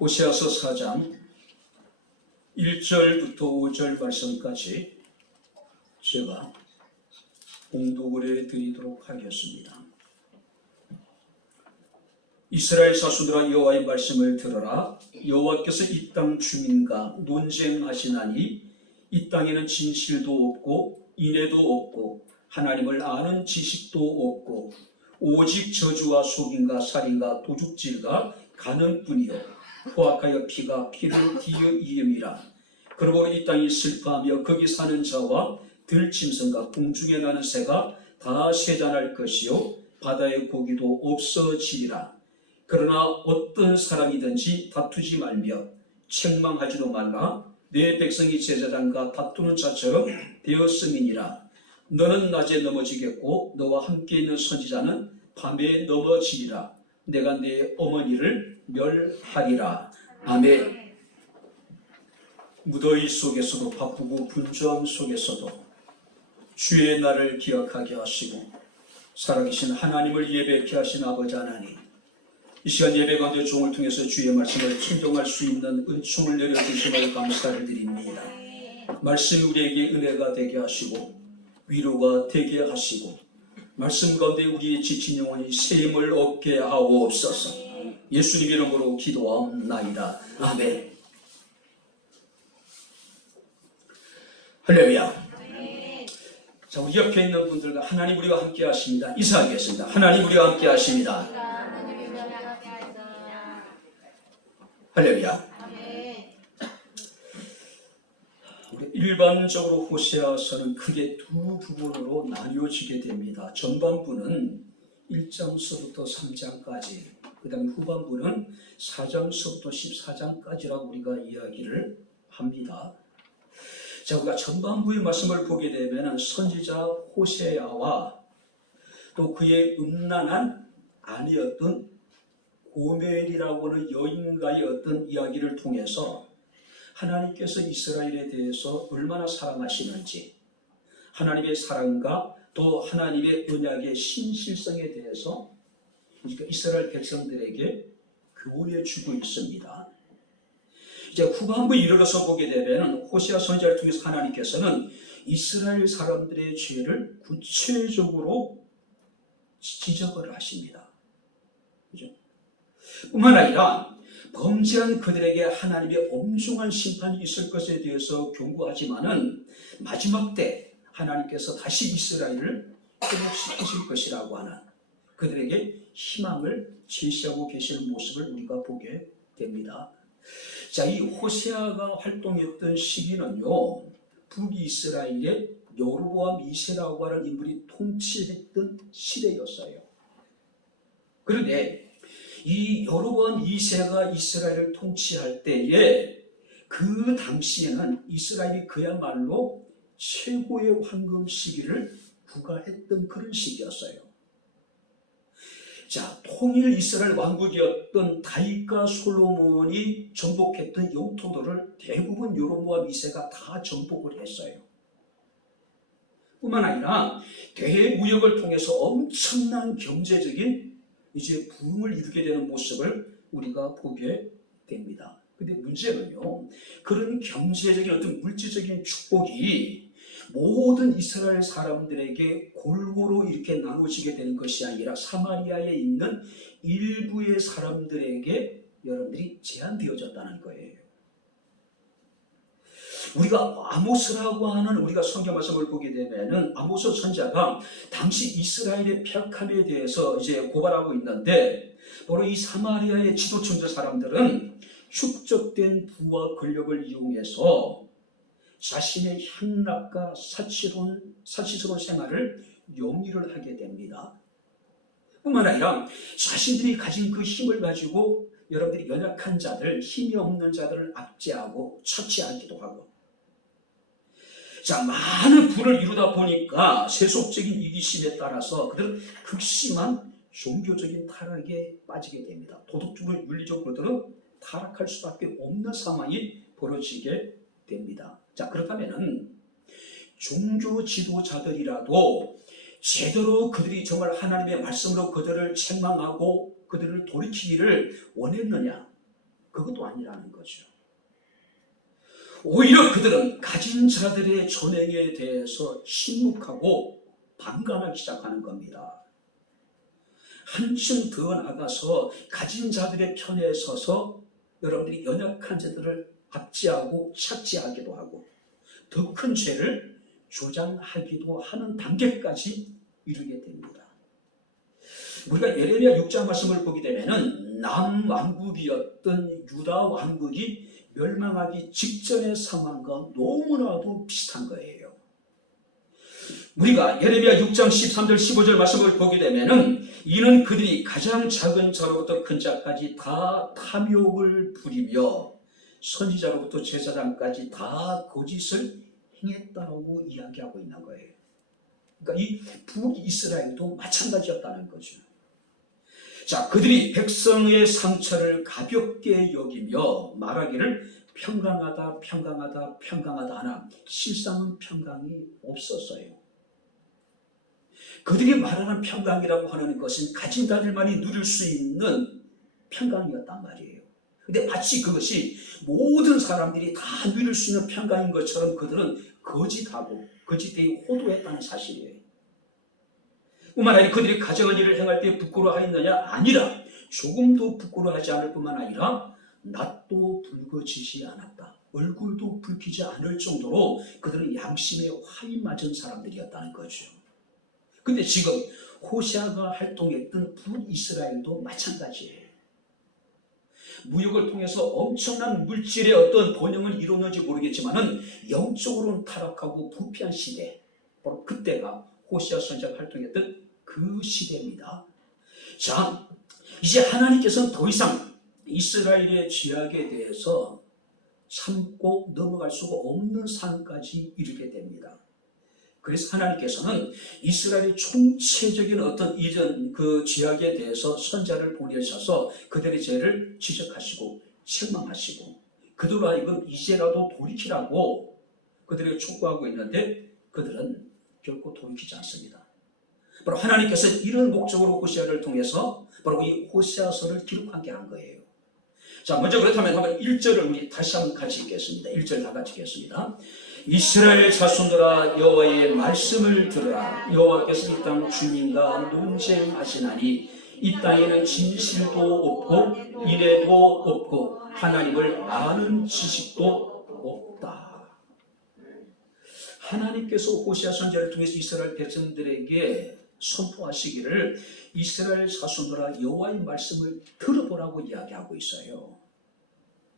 호세아서 4장 1절부터 5절 말씀까지 제가 봉독을 해드리도록 하겠습니다. 이스라엘 자손들아, 여호와의 말씀을 들으라. 여호와께서 이 땅 주민과 논쟁하시나니 이 땅에는 진실도 없고 인애도 없고 하나님을 아는 지식도 없고 오직 저주와 속임과 살인과 도둑질과 간음뿐이요 포악하여 피가 피를 뒤이음이라. 그러므로 이 땅이 슬퍼하며 거기 사는 자와 들짐승과 공중에 나는 새가 다 쇠잔할 것이요 바다의 고기도 없어지리라. 그러나 어떤 사람이든지 다투지 말며 책망하지도 말라. 내 백성이 제사장과 다투는 자처럼 되었음이니라. 너는 낮에 넘어지겠고 너와 함께 있는 선지자는 밤에 넘어지리라. 내가 내 어머니를 멸하리라. 아멘. 무더위 속에서도 바쁘고 분주함 속에서도 주의 날을 기억하게 하시고 살아계신 하나님을 예배케 하신 아버지 하나님, 이 시간 예배 가운데 종을 통해서 주의 말씀을 순종할 수 있는 은총을 내려주심을 감사를 드립니다. 말씀이 우리에게 은혜가 되게 하시고 위로가 되게 하시고 말씀 가운데 우리의 지친 영혼이 새 힘을 얻게 하옵소서. 예수님 이름으로 기도하옵나이다. 아멘. 할렐루야. 자, 우리 옆에 있는 분들과 하나님 우리와 함께 하십니다. 인사하겠습니다. 하나님 우리와 함께 하십니다. 할렐루야. 일반적으로 호세아서는 크게 두 부분으로 나뉘어지게 됩니다. 전반부는 1장서부터 3장까지, 그 다음에 후반부는 4장서부터 14장까지라고 우리가 이야기를 합니다. 자, 우리가 전반부의 말씀을 보게 되면 선지자 호세아와 또 그의 음란한 아내였던 고멜이라고 하는 여인과의 어떤 이야기를 통해서 하나님께서 이스라엘에 대해서 얼마나 사랑하시는지, 하나님의 사랑과 또 하나님의 언약의 신실성에 대해서 이스라엘 백성들에게 교훈해 주고 있습니다. 이제 후반부에 이르러서 보게 되면 호세아 선지자를 통해서 하나님께서는 이스라엘 사람들의 죄를 구체적으로 지적을 하십니다. 그죠? 뿐만 아니라 범죄한 그들에게 하나님의 엄중한 심판이 있을 것에 대해서 경고하지만은 마지막 때 하나님께서 다시 이스라엘을 회복시키실 것이라고 하는 그들에게 희망을 제시하고 계시는 모습을 우리가 보게 됩니다. 자, 이 호세아가 활동했던 시기는요, 북이스라엘의 여로보암 2세라고 하는 인물이 통치했던 시대였어요. 그런데 이 여로보암 2세가 이스라엘을 통치할 때에 그 당시에는 이스라엘이 그야말로 최고의 황금 시기를 구가했던 그런 시기였어요. 자, 통일 이스라엘 왕국이었던 다윗과 솔로몬이 정복했던 영토들을 대부분 여로보암 2세가 다 정복을 했어요. 뿐만 아니라 대무역을 통해서 엄청난 경제적인 이제 부흥을 이루게 되는 모습을 우리가 보게 됩니다. 근데 문제는요, 그런 경제적인 어떤 물질적인 축복이 모든 이스라엘 사람들에게 골고루 이렇게 나눠지게 되는 것이 아니라 사마리아에 있는 일부의 사람들에게 여러분들이 제한되어졌다는 거예요. 우리가 아모스라고 하는 우리가 성경 말씀을 보게 되면은 아모스 선지자가 당시 이스라엘의 폐역함에 대해서 이제 고발하고 있는데, 바로 이 사마리아의 지도층들 사람들은 축적된 부와 권력을 이용해서 자신의 향락과 사치스러운 생활을 영위를 하게 됩니다. 뿐만 아니라 자신들이 가진 그 힘을 가지고 여러분들이 연약한 자들, 힘이 없는 자들을 압제하고 처치하기도 하고, 자, 많은 부를 이루다 보니까 세속적인 이기심에 따라서 그들은 극심한 종교적인 타락에 빠지게 됩니다. 도덕적으로 윤리적으로 그들은 타락할 수밖에 없는 상황이 벌어지게 됩니다. 자, 그렇다면은 종교 지도자들이라도 제대로 그들이 정말 하나님의 말씀으로 그들을 책망하고 그들을 돌이키기를 원했느냐? 그것도 아니라는 거죠. 오히려 그들은 가진 자들의 존행에 대해서 침묵하고 반감하기 시작하는 겁니다. 한층 더 나가서 가진 자들의 편에 서서 여러분들이 연약한 자들을 압제하고 착취하기도 하고 더 큰 죄를 조장하기도 하는 단계까지 이르게 됩니다. 우리가 예레미야 6장 말씀을 보게 되면은 남왕국이었던 유다 왕국이 멸망하기 직전의 상황과 너무나도 비슷한 거예요. 우리가 예레미야 6장 13절 15절 말씀을 보게 되면은 이는 그들이 가장 작은 자로부터 큰 자까지 다 탐욕을 부리며 선지자로부터 제사장까지 다 거짓을 행했다고 이야기하고 있는 거예요. 그러니까 이 북이스라엘도 마찬가지였다는 거죠. 자, 그들이 백성의 상처를 가볍게 여기며 말하기를 평강하다, 평강하다, 평강하다 하나 실상은 평강이 없었어요. 그들이 말하는 평강이라고 하는 것은 가진 자들만이 누릴 수 있는 평강이었단 말이에요. 근데 마치 그것이 모든 사람들이 다 누릴 수 있는 평강인 것처럼 그들은 거짓하고 거짓되이 호도했다는 사실이에요. 뿐만 아니라 그들이 가정한 일을 행할 때 부끄러워하였느냐? 아니라 조금도 부끄러워하지 않을 뿐만 아니라 낯도 붉어지지 않았다. 얼굴도 붉히지 않을 정도로 그들은 양심에 화이 맞은 사람들이었다는 거죠. 근데 지금 호세아가 활동했던 북이스라엘도 마찬가지예요. 무역을 통해서 엄청난 물질의 어떤 번영을 이루었는지 모르겠지만은 영적으로는 타락하고 부패한 시대, 바로 그때가 호세아 선지자가 활동했던 그 시대입니다. 자, 이제 하나님께서는 더 이상 이스라엘의 죄악에 대해서 참고 넘어갈 수가 없는 상황까지 이르게 됩니다. 그래서 하나님께서는 이스라엘의 총체적인 어떤 이전 그 죄악에 대해서 선지자를 보내셔서 그들의 죄를 지적하시고 책망하시고 그들로 하여금 이제라도 돌이키라고 그들에게 촉구하고 있는데 그들은 결코 돌이키지 않습니다. 바로 하나님께서 이런 목적으로 호세아를 통해서 바로 이 호세아서를 기록하게 한 거예요. 자, 먼저 그렇다면 한번 1절을 우리 다시 한번 같이 읽겠습니다. 1절 다 같이 읽겠습니다. 이스라엘 자손들아 여호와의 말씀을 들으라. 여호와께서 이 땅 주민과 논쟁하시나니 이 땅에는 진실도 없고 인애도 없고 하나님을 아는 지식도 없다. 하나님께서 호세아 선지자를 통해서 이스라엘 백성들에게 선포하시기를 이스라엘 자손들아 여호와의 말씀을 들어보라고 이야기하고 있어요.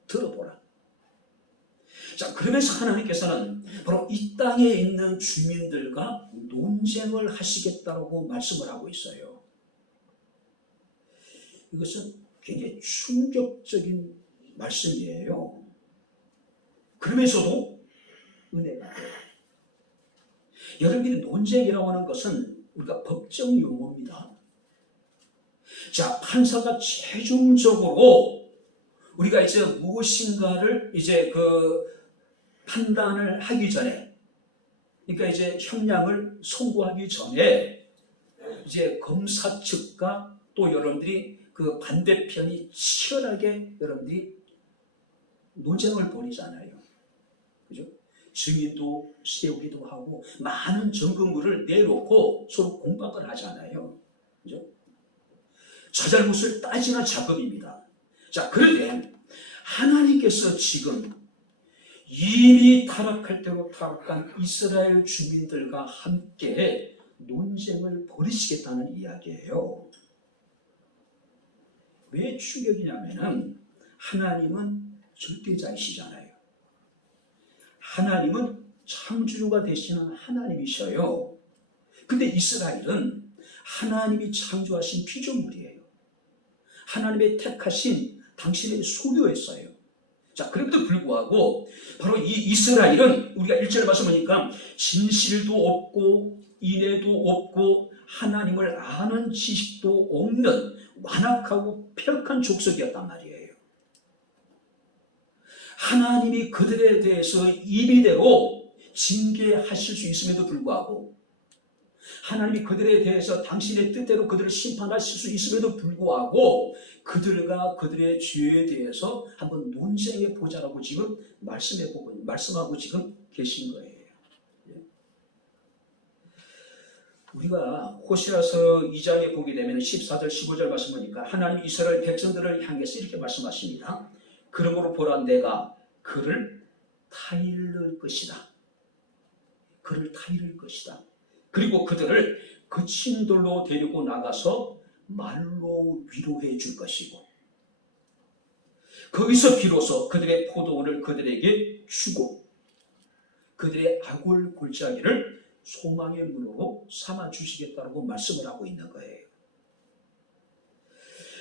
들어보라. 자, 그러면서 하나님께서는 바로 이 땅에 있는 주민들과 논쟁을 하시겠다고 말씀을 하고 있어요. 이것은 굉장히 충격적인 말씀이에요. 그러면서도 은혜가 돼요. 여러분들이 논쟁이라고 하는 것은 우리가 법정 용어입니다. 자, 판사가 최종적으로 우리가 이제 무엇인가를 이제 그 판단을 하기 전에, 그러니까 이제 형량을 선고하기 전에 이제 검사 측과 또 여러분들이 그 반대편이 치열하게 여러분들이 논쟁을 벌이잖아요. 그죠? 증인도 세우기도 하고 많은 증거물을 내놓고 서로 공박을 하잖아요. 그죠? 자잘못을 따지는 작업입니다. 자, 그런데 하나님께서 지금 이미 타락할 대로 타락한 이스라엘 주민들과 함께 논쟁을 벌이시겠다는 이야기예요. 왜 충격이냐면은 하나님은 절대자이시잖아요. 하나님은 창조주가 되시는 하나님이셔요. 근데 이스라엘은 하나님이 창조하신 피조물이에요. 하나님의 택하신 당신의 소유였어요. 자, 그럼에도 불구하고 바로 이 이스라엘은 우리가 1절 말씀 보니까 진실도 없고 인애도 없고 하나님을 아는 지식도 없는 완악하고 폐역한 족속이었단 말이에요. 하나님이 그들에 대해서 임의대로 징계하실 수 있음에도 불구하고 하나님이 그들에 대해서 당신의 뜻대로 그들을 심판하실 수 있음에도 불구하고 그들과 그들의 죄에 대해서 한번 논쟁해 보자라고 지금 말씀하고 지금 계신 거예요. 우리가 호세아서 2장에 보게 되면 14절 15절 말씀 보니까 하나님이 이스라엘 백성들을 향해서 이렇게 말씀하십니다. 그러므로 보라, 내가 그를 타이를 것이다. 그를 타이를 것이다. 그리고 그들을 그친 돌로 데리고 나가서 말로 위로해 줄 것이고 거기서 비로소 그들의 포도원을 그들에게 주고 그들의 아굴 골짜기를 소망의 문으로 삼아 주시겠다고 말씀을 하고 있는 거예요.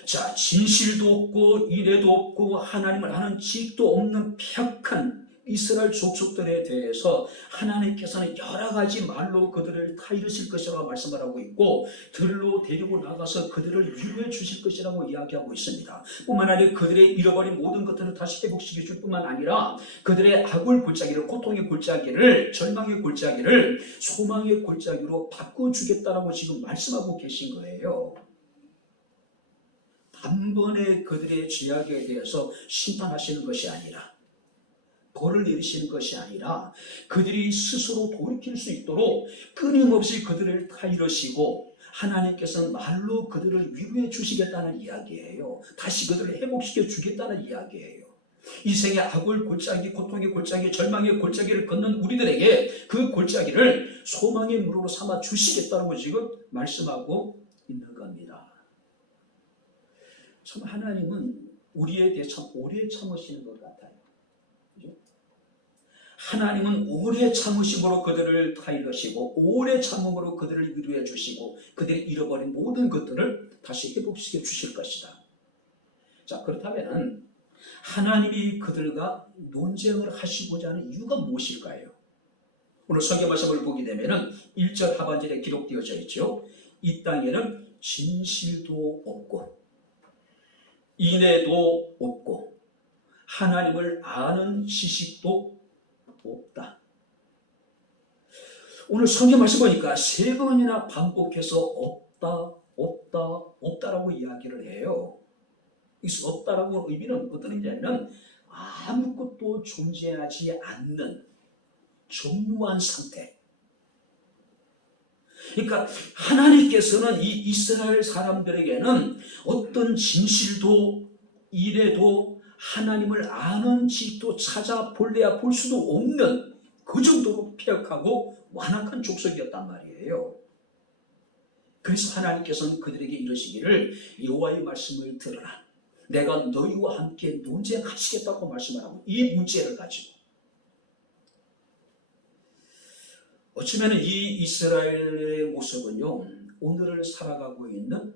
자, 진실도 없고 이래도 없고 하나님을 아는 지식도 없는 폐역한 이스라엘 족속들에 대해서 하나님께서는 여러 가지 말로 그들을 타이르실 것이라고 말씀을 하고 있고 들로 데리고 나가서 그들을 위로해 주실 것이라고 이야기하고 있습니다. 뿐만 아니라 그들의 잃어버린 모든 것들을 다시 회복시켜 줄 뿐만 아니라 그들의 아굴 골짜기를, 고통의 골짜기를, 절망의 골짜기를 소망의 골짜기로 바꿔주겠다라고 지금 말씀하고 계신 거예요. 단번에 그들의 죄악에 대해서 심판하시는 것이 아니라, 벌을 내리시는 것이 아니라 그들이 스스로 돌이킬 수 있도록 끊임없이 그들을 타이르시고 하나님께서는 말로 그들을 위로해 주시겠다는 이야기예요. 다시 그들을 회복시켜 주겠다는 이야기예요. 인생의 아굴 골짜기, 고통의 골짜기, 절망의 골짜기를 걷는 우리들에게 그 골짜기를 소망의 물으로 삼아 주시겠다고 지금 말씀하고 있는 겁니다. 참 하나님은 우리에 대해 참 오래 참으시는 것 같아요. 하나님은 오래 참으심으로 그들을 타이르시고 오래 참음으로 그들을 위로해 주시고 그들이 잃어버린 모든 것들을 다시 회복시켜 주실 것이다. 자, 그렇다면 하나님이 그들과 논쟁을 하시고자 하는 이유가 무엇일까요? 오늘 성경 말씀을 보게 되면 1절 하반절에 기록되어져 있죠. 이 땅에는 진실도 없고 인애도 없고 하나님을 아는 지식도 없다. 오늘 성경 말씀 보니까 3번이나 반복해서 없다라고 이야기를 해요. 이 없다라고 의미는 어떤 의미냐면 아무것도 존재하지 않는 전무한 상태. 그러니까 하나님께서는 이 이스라엘 사람들에게는 어떤 진실도 이래도 하나님을 아는 지식도 찾아볼래야 볼 수도 없는 그 정도로 폐역하고 완악한 족속이었단 말이에요. 그래서 하나님께서는 그들에게 이러시기를 여호와의 말씀을 들으라. 내가 너희와 함께 논쟁하시겠다고 말씀을 하고 이 문제를 가지고 어쩌면 이 이스라엘의 모습은요 오늘을 살아가고 있는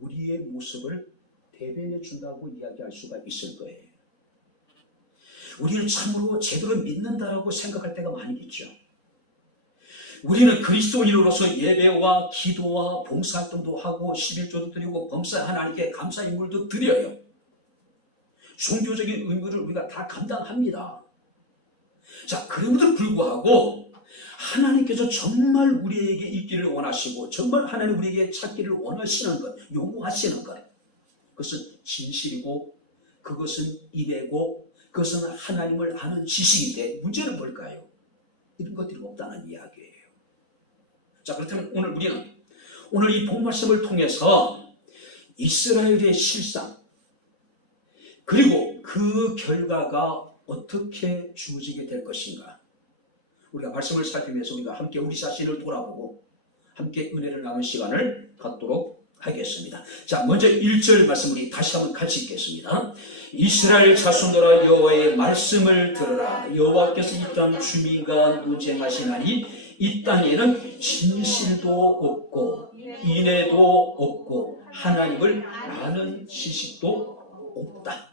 우리의 모습을 대변해 준다고 이야기할 수가 있을 거예요. 우리를 참으로 제대로 믿는다라고 생각할 때가 많이 있죠. 우리는 그리스도인으로서 예배와 기도와 봉사활동도 하고 11조도 드리고 범사 하나님께 감사 인물도 드려요. 종교적인 의무를 우리가 다 감당합니다. 자, 그럼에도 불구하고 하나님께서 정말 우리에게 있기를 원하시고 정말 하나님 우리에게 찾기를 원하시는 것, 요구하시는 것, 그것은 진실이고 그것은 이래고 그것은 하나님을 아는 지식인데 문제는 뭘까요? 이런 것들이 없다는 이야기예요. 자, 그렇다면 오늘 우리는 오늘 이 본 말씀을 통해서 이스라엘의 실상 그리고 그 결과가 어떻게 주어지게 될 것인가, 우리가 말씀을 살피면서 우리가 함께 우리 자신을 돌아보고 함께 은혜를 나누는 시간을 갖도록 하겠습니다. 자, 먼저 1절 말씀 우리 다시 한번 같이 읽겠습니다. 이스라엘 자손들아 여호와의 말씀을 들으라. 여호와께서 이 땅 주민과 논쟁하시나니 이 땅에는 진실도 없고 인애도 없고 하나님을 아는 지식도 없다.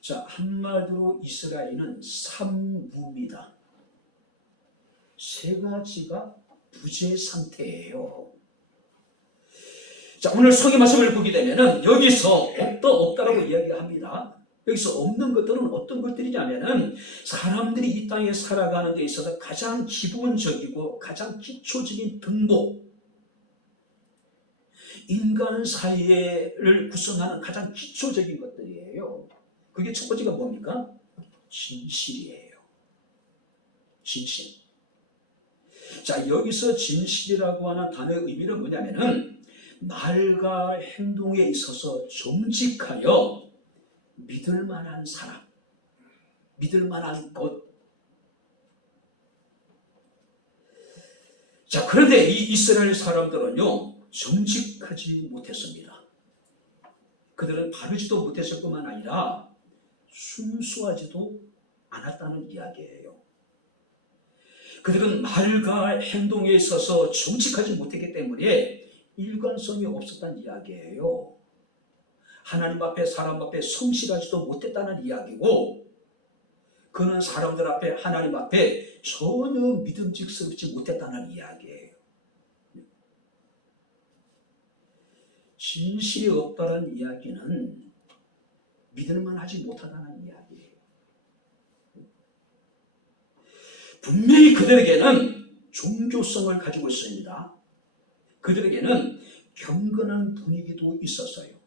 자, 한마디로 이스라엘은 삼무입니다. 3가지가 부재 상태예요. 자, 오늘 성경 말씀을 보게 되면은 여기서 없다라고 이야기합니다. 여기서 없는 것들은 어떤 것들이냐면은 사람들이 이 땅에 살아가는 데 있어서 가장 기본적이고 가장 기초적인 등록, 인간 사회를 구성하는 가장 기초적인 것들이에요. 그게 첫 번째가 뭡니까? 진실이에요. 진실. 자, 여기서 진실이라고 하는 단어의 의미는 뭐냐면은 말과 행동에 있어서 정직하여 믿을 만한 사람, 믿을 만한 것. 자, 그런데 이 이스라엘 사람들은요, 정직하지 못했습니다. 그들은 바르지도 못했을 뿐만 아니라 순수하지도 않았다는 이야기예요. 그들은 말과 행동에 있어서 정직하지 못했기 때문에 일관성이 없었다는 이야기예요. 하나님 앞에 사람 앞에 성실하지도 못했다는 이야기고, 그는 사람들 앞에 하나님 앞에 전혀 믿음직스럽지 못했다는 이야기예요. 진실이 없다는 이야기는 믿을만 하지 못하다는 이야기예요. 분명히 그들에게는 종교성을 가지고 있습니다. 그들에게는 경건한 분위기도 있었어요.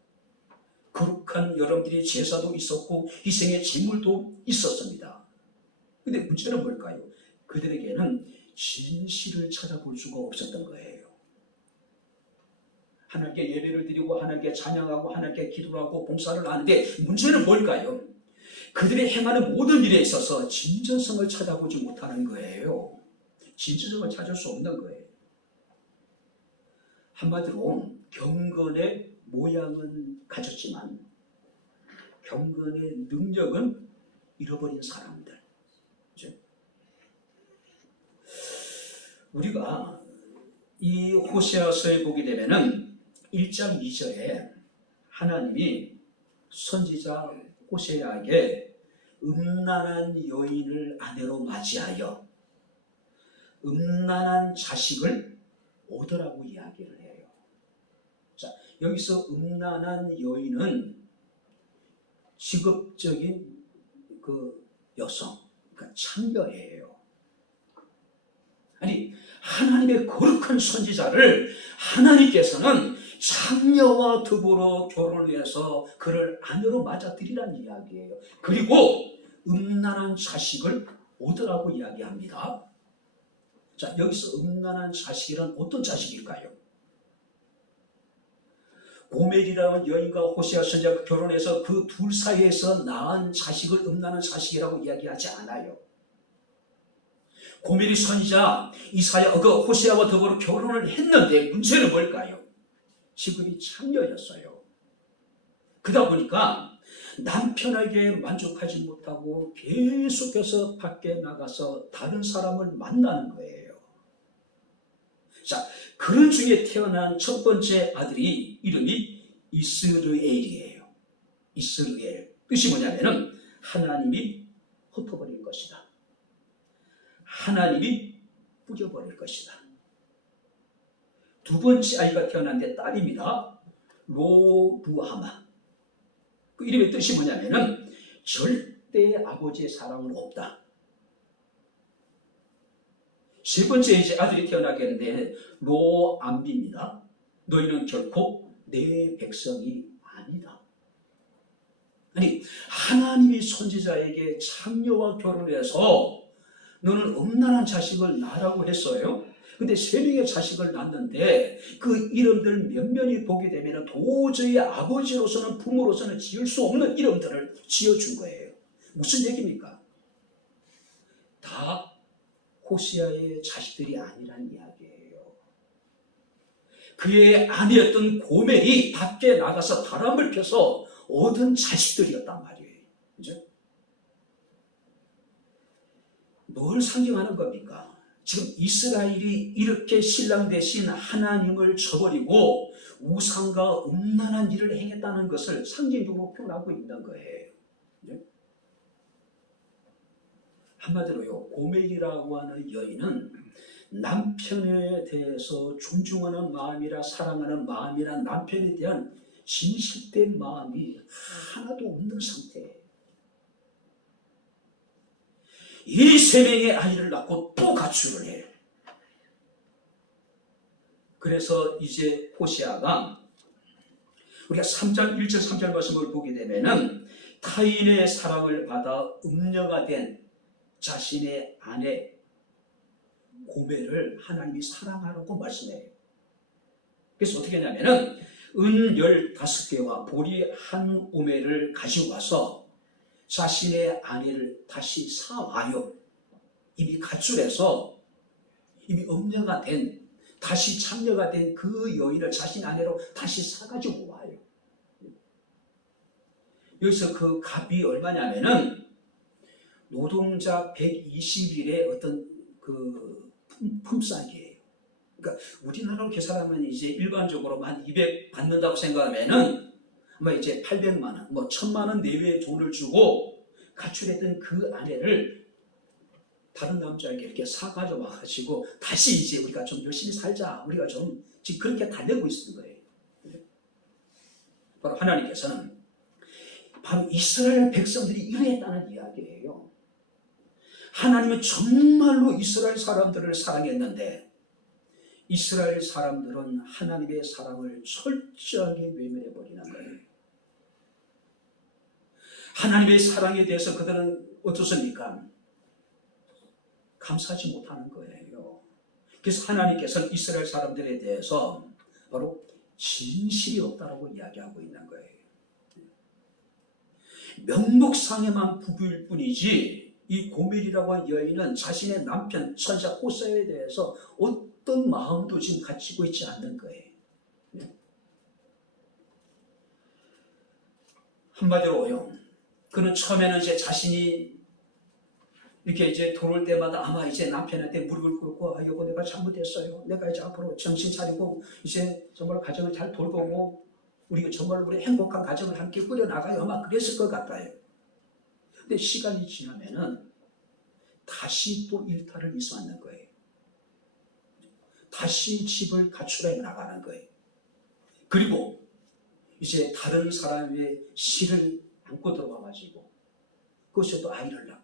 거룩한 여러분들이 제사도 있었고 희생의 제물도 있었습니다. 근데 문제는 뭘까요? 그들에게는 진실을 찾아볼 수가 없었던 거예요. 하나님께 예배를 드리고 하나님께 찬양하고 하나님께 기도를 하고 봉사를 하는데 문제는 뭘까요? 그들이 행하는 모든 일에 있어서 진정성을 찾아보지 못하는 거예요. 진정성을 찾을 수 없는 거예요. 한마디로 경건의 모양은 가졌지만 경건의 능력은 잃어버린 사람들. 그렇죠? 우리가 이 호세아서에 보게 되면은 1장 2절에 하나님이 선지자 호세아에게 음란한 여인을 아내로 맞이하여 음란한 자식을 얻으라고 이야기를 해요. 자, 여기서 음란한 여인은 직업적인 그 여성, 그러니까 창녀예요. 아니, 하나님의 거룩한 선지자를 하나님께서는 창녀와 더불어 결혼을 해서 그를 아내로 맞아들이라는 이야기예요. 그리고 음란한 자식을 얻으라고 이야기합니다. 자, 여기서 음란한 자식이란 어떤 자식일까요? 고멜이라는 여인과 호세아 선지자가 결혼해서 그 둘 사이에서 낳은 자식을 음란한 자식이라고 이야기하지 않아요. 고멜이 선지자 호세아와 더불어 결혼을 했는데 문제는 뭘까요? 직업이 창녀였어요. 그러다 보니까 남편에게 만족하지 못하고 계속해서 밖에 나가서 다른 사람을 만나는 거예요. 자, 그런 중에 태어난 첫 번째 아들이 이름이 이스르엘이에요. 이스르엘. 뜻이 뭐냐면은 하나님이 흩어버릴 것이다. 하나님이 뿌려버릴 것이다. 두 번째 아이가 태어났는데 딸입니다. 로루하마. 그 이름의 뜻이 뭐냐면은 절대 아버지의 사랑은 없다. 세 번째 이제 아들이 태어나겠는데 로암비입니다. 너희는 결코 내 백성이 아니다. 아니, 하나님이 선지자에게 창녀와 결혼해서 너는 음란한 자식을 낳으라고 했어요. 근데 세 명의 자식을 낳는데 그 이름들 몇몇이 보게 되면 도저히 아버지로서는 부모로서는 지을 수 없는 이름들을 지어준 거예요. 무슨 얘기입니까? 다 호시아의 자식들이 아니란 이야기예요. 그의 아내였던 고멜이 밖에 나가서 바람을 펴서 얻은 자식들이었단 말이에요. 그죠? 뭘 상징하는 겁니까? 지금 이스라엘이 이렇게 신랑 대신 하나님을 저버리고 우상과 음란한 일을 행했다는 것을 상징적으로 표현하고 있는 거예요. 한마디로요, 고멜이라고 하는 여인은 남편에 대해서 존중하는 마음이라 사랑하는 마음이나 남편에 대한 진실된 마음이 하나도 없는 상태예요. 이 세 명의 아이를 낳고 또 가출을 해요. 그래서 이제 호세아가 우리가 3장 1절 3절 말씀을 보게 되면은 타인의 사랑을 받아 음녀가 된 자신의 아내 고멜을 하나님이 사랑하라고 말씀해요. 그래서 어떻게 하냐면은 은 15개와 보리 한 오멜을 가지고 와서 자신의 아내를 다시 사와요. 이미 가출해서 이미 음녀가 된, 다시 창녀가 된 그 여인을 자신 아내로 다시 사가지고 와요. 여기서 그 값이 얼마냐면은 노동자 120일의 어떤 그 품삯이에요. 그러니까 우리나라로 계산하면 이제 일반적으로 한 200 받는다고 생각하면은 아마 이제 800만 원, 뭐 1000만 원 내외의 돈을 주고 가출했던 그 아내를 다른 남자에게 이렇게 사가져 와가지고 다시 이제 우리가 좀 열심히 살자, 우리가 좀 지금 그렇게 달래고 있는 거예요. 바로 하나님께서는 바로 이스라엘 백성들이 이러했다는 이야기예요. 하나님은 정말로 이스라엘 사람들을 사랑했는데 이스라엘 사람들은 하나님의 사랑을 철저하게 외면해버리는 거예요. 하나님의 사랑에 대해서 그들은 어떻습니까? 감사하지 못하는 거예요. 그래서 하나님께서는 이스라엘 사람들에 대해서 바로 진실이 없다라고 이야기하고 있는 거예요. 명목상에만 부부일 뿐이지 이 고멜이라고 한 여인은 자신의 남편 천사 호세아에 대해서 어떤 마음도 지금 가지고 있지 않는 거예요. 한마디로요, 그는 처음에는 이제 자신이 이렇게 이제 돌아올 때마다 아마 이제 남편한테 무릎을 꿇고 여보 내가 잘못했어요. 내가 이제 앞으로 정신 차리고 이제 정말 가정을 잘 돌보고 우리 정말 우리 행복한 가정을 함께 꾸려나가요. 아마 그랬을 것 같아요. 근데 시간이 지나면은 다시 또 일탈을 일어나는 거예요. 다시 집을 가출해 나가는 거예요. 그리고 이제 다른 사람의 실을 안고 들어가가지고 그것에도 아이를 낳고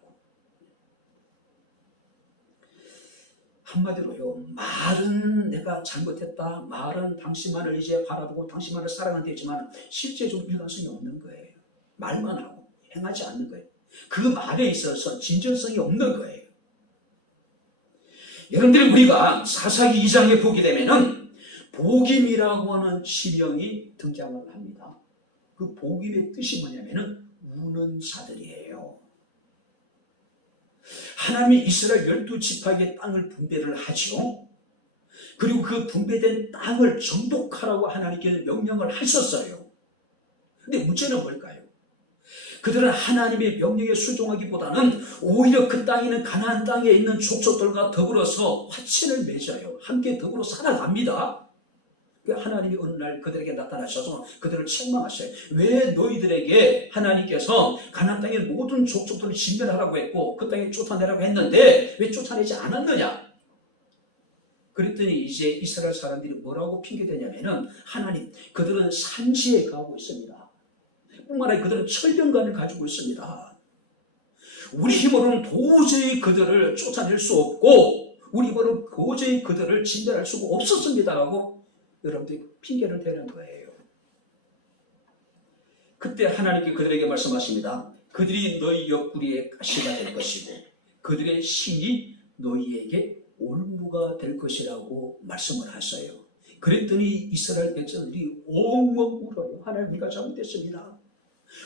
한마디로요, 말은 내가 잘못했다, 말은 당신만을 이제 바라보고 당신만을 사랑한다 했지만 실제적으로 일관성이 없는 거예요. 말만 하고 행하지 않는 거예요. 그 말에 있어서 진정성이 없는 거예요. 여러분들이 우리가 사사기 2장에 보게 되면은 복임이라고 하는 지명이 등장을 합니다. 그 복임의 뜻이 뭐냐면은 우는 자들이에요. 하나님이 이스라엘 12지파에게 땅을 분배를 하죠. 그리고 그 분배된 땅을 정복하라고 하나님께서 명령을 하셨어요. 근데 문제는 뭘까요? 그들은 하나님의 명령에 순종하기보다는 오히려 그 땅에 있는 가나안 땅에 있는 족속들과 더불어서 화친을 맺어요. 함께 더불어 살아갑니다. 하나님이 어느 날 그들에게 나타나셔서 그들을 책망하셔요. 왜 너희들에게 하나님께서 가나안 땅의 모든 족속들을 진멸하라고 했고 그 땅에 쫓아내라고 했는데 왜 쫓아내지 않았느냐? 그랬더니 이제 이스라엘 사람들이 뭐라고 핑계대냐면은 하나님, 그들은 산지에 가고 있습니다. 뿐만 아니라 그들은 철병관을 가지고 있습니다. 우리 힘으로는 도저히 그들을 쫓아낼 수 없고 우리 힘으로는 도저히 그들을 진멸할 수가 없었습니다라고 여러분들이 핑계를 대는 거예요. 그때 하나님께 그들에게 말씀하십니다. 그들이 너희 옆구리에 가시가 될 것이고 그들의 신이 너희에게 올무가 될 것이라고 말씀을 하셔요. 그랬더니 이스라엘 백성들이 엉엉 울어요. 하나님, 우리가 잘못했습니다.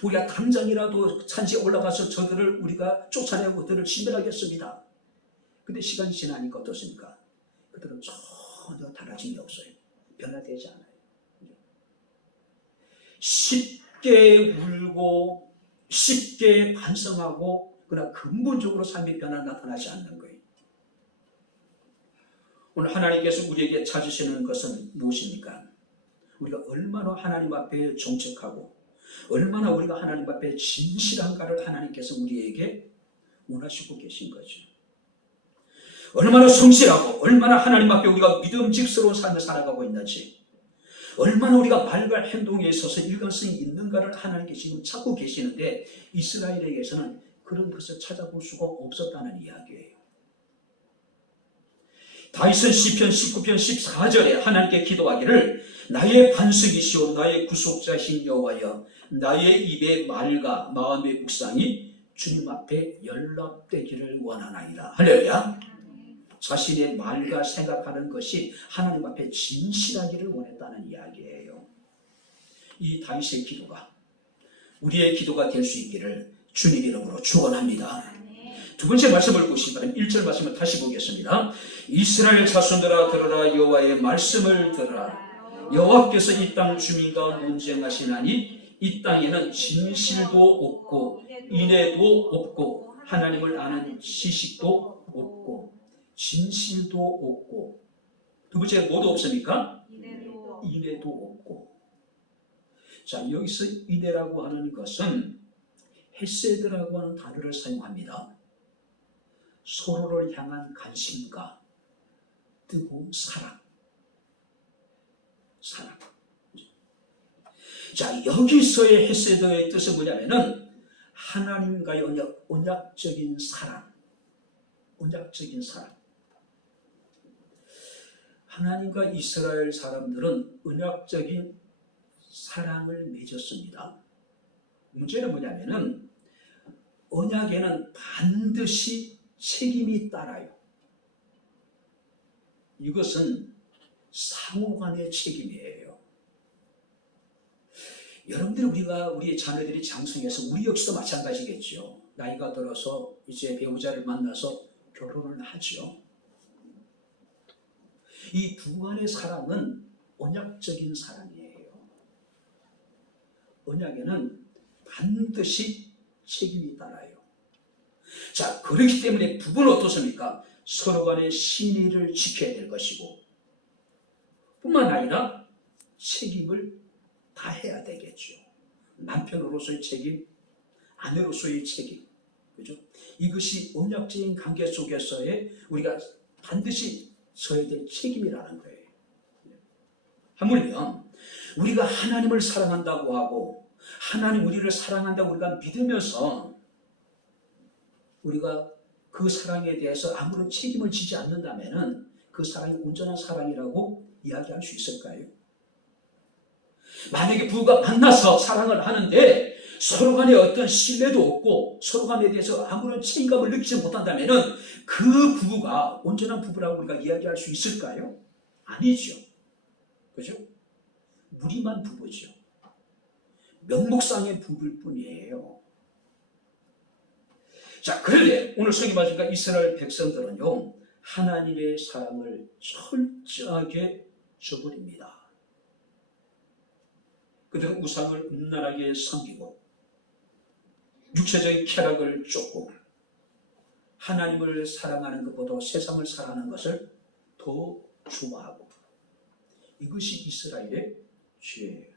우리가 당장이라도 산지에 올라가서 저들을 우리가 쫓아내고 그들을 진멸하겠습니다. 근데 시간이 지나니까 어떻습니까? 그들은 전혀 달라진 게 없어요. 변화되지 않아요. 쉽게 울고 쉽게 반성하고 그러나 근본적으로 삶의 변화가 나타나지 않는 거예요. 오늘 하나님께서 우리에게 찾으시는 것은 무엇입니까? 우리가 얼마나 하나님 앞에 정직하고 얼마나 우리가 하나님 앞에 진실한가를 하나님께서 우리에게 원하시고 계신 거죠. 얼마나 성실하고 얼마나 하나님 앞에 우리가 믿음직스러운 삶을 살아가고 있는지, 얼마나 우리가 말과 행동에 있어서 일관성이 있는가를 하나님께 지금 찾고 계시는데 이스라엘에게서는 그 그런 것을 찾아볼 수가 없었다는 이야기예요. 다윗은 시편 19편 14절에 하나님께 기도하기를 나의 반석이시오 나의 구속자신 여호와여 나의 입의 말과 마음의 묵상이 주님 앞에 연락되기를 원하나이다. 할렐루야. 자신의 말과 생각하는 것이 하나님 앞에 진실하기를 원했다는 이야기예요. 이 다윗의 기도가 우리의 기도가 될 수 있기를 주님 이름으로 축원합니다. 두 번째 말씀을 보시기 바랍니다. 1절 말씀을 다시 보겠습니다. 이스라엘 자손들아 들으라 여호와의 말씀을 들으라. 여호와께서 이 땅 주민과 논쟁하시나니 이 땅에는 진실도 없고 인애도 없고 하나님을 아는 지식도 없고 진실도 없고 두 번째 뭐도 없습니까? 인애도 없고. 자, 여기서 인애라고 하는 것은 헤세드라고 하는 단어를 사용합니다. 서로를 향한 관심과 뜨거운 사랑. 자, 여기서의 헤세드의 뜻은 뭐냐면은 하나님과의 언약적인 사랑. 언약적인 사랑. 하나님과 이스라엘 사람들은 언약적인 사랑을 맺었습니다. 문제는 뭐냐면은 언약에는 반드시 책임이 따라요. 이것은 상호간의 책임이에요. 여러분들 우리의 자녀들이 장성해서 우리 역시도 마찬가지겠죠. 나이가 들어서 이제 배우자를 만나서 결혼을 하죠. 이 두 간의 사랑은 언약적인 사랑이에요. 언약에는 반드시 책임이 따라요. 자, 그렇기 때문에 부부는 어떻습니까? 서로 간의 신의를 지켜야 될 것이고 뿐만 아니라 책임을 다해야 되겠죠. 남편으로서의 책임, 아내로서의 책임, 그죠? 이것이 언약적인 관계 속에서의 우리가 반드시 져야 될 책임이라는 거예요. 하물며 우리가 하나님을 사랑한다고 하고 하나님 우리를 사랑한다고 우리가 믿으면서 우리가 그 사랑에 대해서 아무런 책임을 지지 않는다면 그 사랑이 온전한 사랑이라고 이야기할 수 있을까요? 만약에 부부가 만나서 사랑을 하는데 서로 간에 어떤 신뢰도 없고 서로 간에 대해서 아무런 책임감을 느끼지 못한다면 그 부부가 온전한 부부라고 우리가 이야기할 수 있을까요? 아니죠. 그죠? 무림한 부부죠. 명목상의 부부일 뿐이에요. 자, 그런데 오늘 성경 말씀과 이스라엘 백성들은요, 하나님의 사랑을 철저하게 저버립니다. 그들은 우상을 음란하게 섬기고 육체적인 쾌락을 쫓고 하나님을 사랑하는 것보다 세상을 사랑하는 것을 더 좋아하고 이것이 이스라엘의 죄예요.